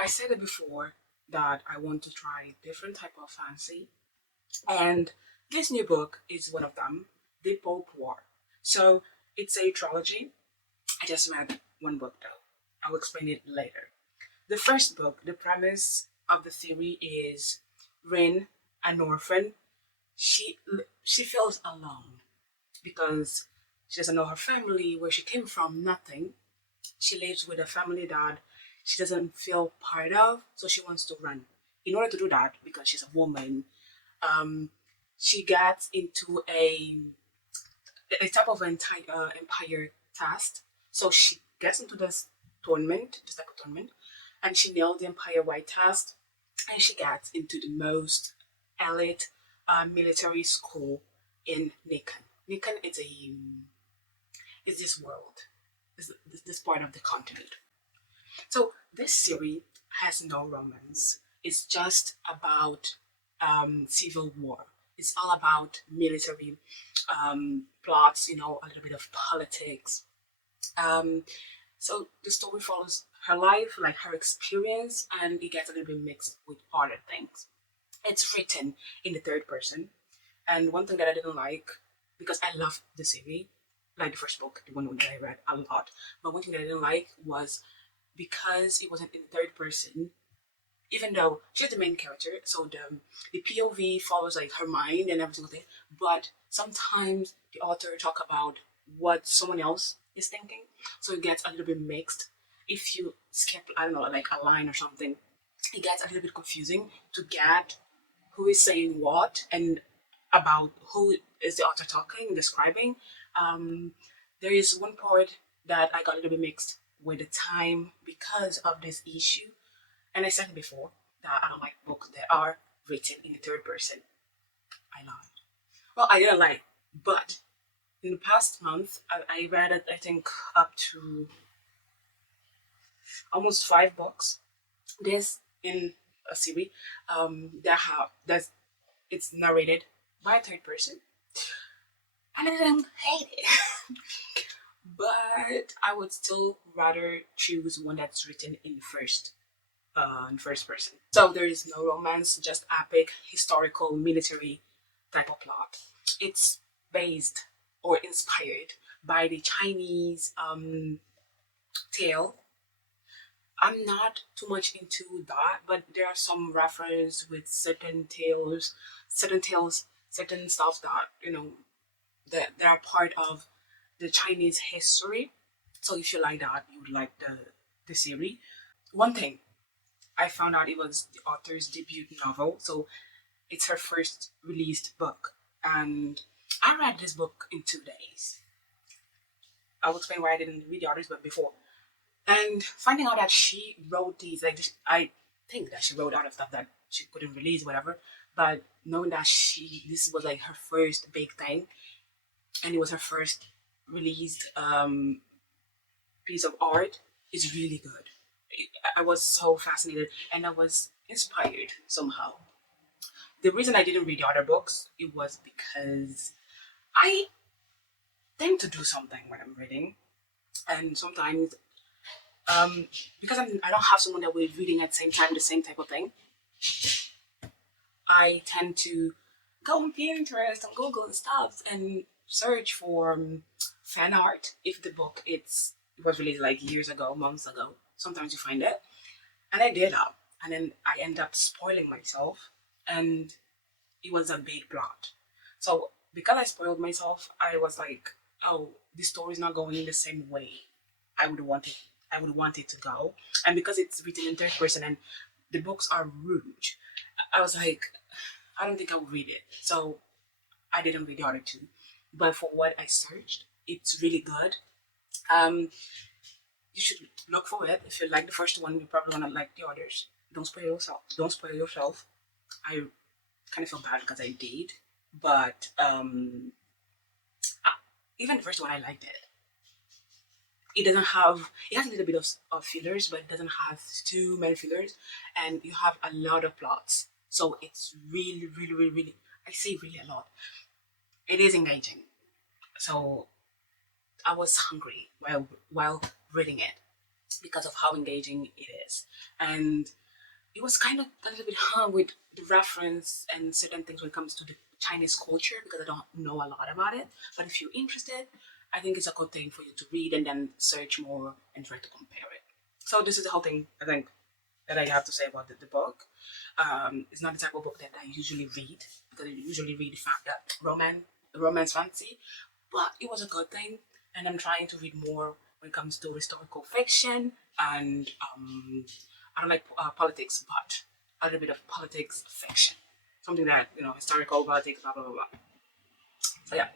I said it before that I want to try different type of fantasy, and this new book is one of them, The Pope War. So it's a trilogy. I just read one book though. I'll explain it later. The first book, the premise of the theory is Rin, an orphan. She she feels alone because she doesn't know her family, where she came from, nothing. She lives with a family that she doesn't feel part of, so she wants to run. In order to do that, because she's a woman, um, she gets into a type of empire task. So she gets into this tournament, just like a tournament, and she nailed the empire wide task, and she gets into the most elite military school in Nikon. Nikon is this world, is this part of the continent. So this series has no romance. It's just about civil war. It's all about military plots, a little bit of politics. Um, so the story follows her life, like her experience, and it gets a little bit mixed with other things. It's written in the third person, and one thing that I didn't like, because I love the series, like the first book, the one that I read a lot, but one thing that I didn't like was because it wasn't in third person, even though she's the main character, so the POV follows like her mind and every single thing, but sometimes the author talk about what someone else is thinking, so it gets a little bit mixed. If you skip, I don't know, like a line or something, it gets a little bit confusing to get who is saying what and about who is the author talking, describing. Um, there is one part that I got a little bit mixed with the time because of this issue. And I said before that I don't like books that are written in the third person. I lied. Well, I didn't like, but in the past month, I read it, I think, up to almost 5 books. This in a series that's it's narrated by a third person, and I didn't hate it. But I would still rather choose one that's written in first person. So there is no romance, just epic, historical, military type of plot. It's based or inspired by the Chinese tale. I'm not too much into that, but there are some reference with certain stuff that that they are part of the Chinese history. So if you like that, you would like the series. One thing I found out, it was the author's debut novel, so it's her first released book, and I read this book in 2 days. I'll explain why I didn't read the others, but before, and finding out that she wrote these, like I think that she wrote other stuff that she couldn't release, whatever. But knowing that this was like her first big thing, and it was her first released piece of art, is really good. I was so fascinated and I was inspired somehow. The reason I didn't read the other books, it was because I tend to do something when I'm reading, and sometimes because I don't have someone that will be reading at the same time the same type of thing, I tend to go on Pinterest and Google and stuff and search for fan art. If the book it was released like years ago, months ago, sometimes you find it, and I did that, and then I end up spoiling myself, and it was a big plot. So because I spoiled myself, I was like, oh, this story is not going in the same way I would want it. I would want it to go, and because it's written in third person and the books are rude, I was like, I don't think I would read it. So I didn't read the other two. But for what I searched, it's really good. Um, you should look for it. If you like the first one, you're probably gonna like the others. Don't spoil yourself. Don't spoil yourself. I kind of feel bad because I did, but even the first one I liked it. It has a little bit of fillers, but it doesn't have too many fillers, and you have a lot of plots. So it's really, really, really, really. I say really a lot. It is engaging. So I was hungry while reading it. because of how engaging it is. And it was kind of a little bit hard with the reference and certain things when it comes to the Chinese culture, because I don't know a lot about it. But if you're interested, I think it's a good thing for you to read and then search more and try to compare it. So this is the whole thing, I think, that I have to say about the book. It's not the type of book that I usually read, because I usually read romance fantasy, but it was a good thing, and I'm trying to read more when it comes to historical fiction and I don't like politics, but a little bit of politics fiction, something that historical politics, blah blah blah blah. So yeah,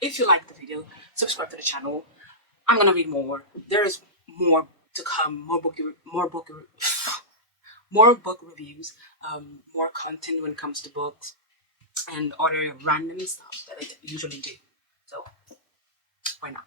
if you like the video, subscribe to the channel. I'm gonna read more. There is more to come. More book reviews, more content when it comes to books, and other random stuff that I usually do. So why not?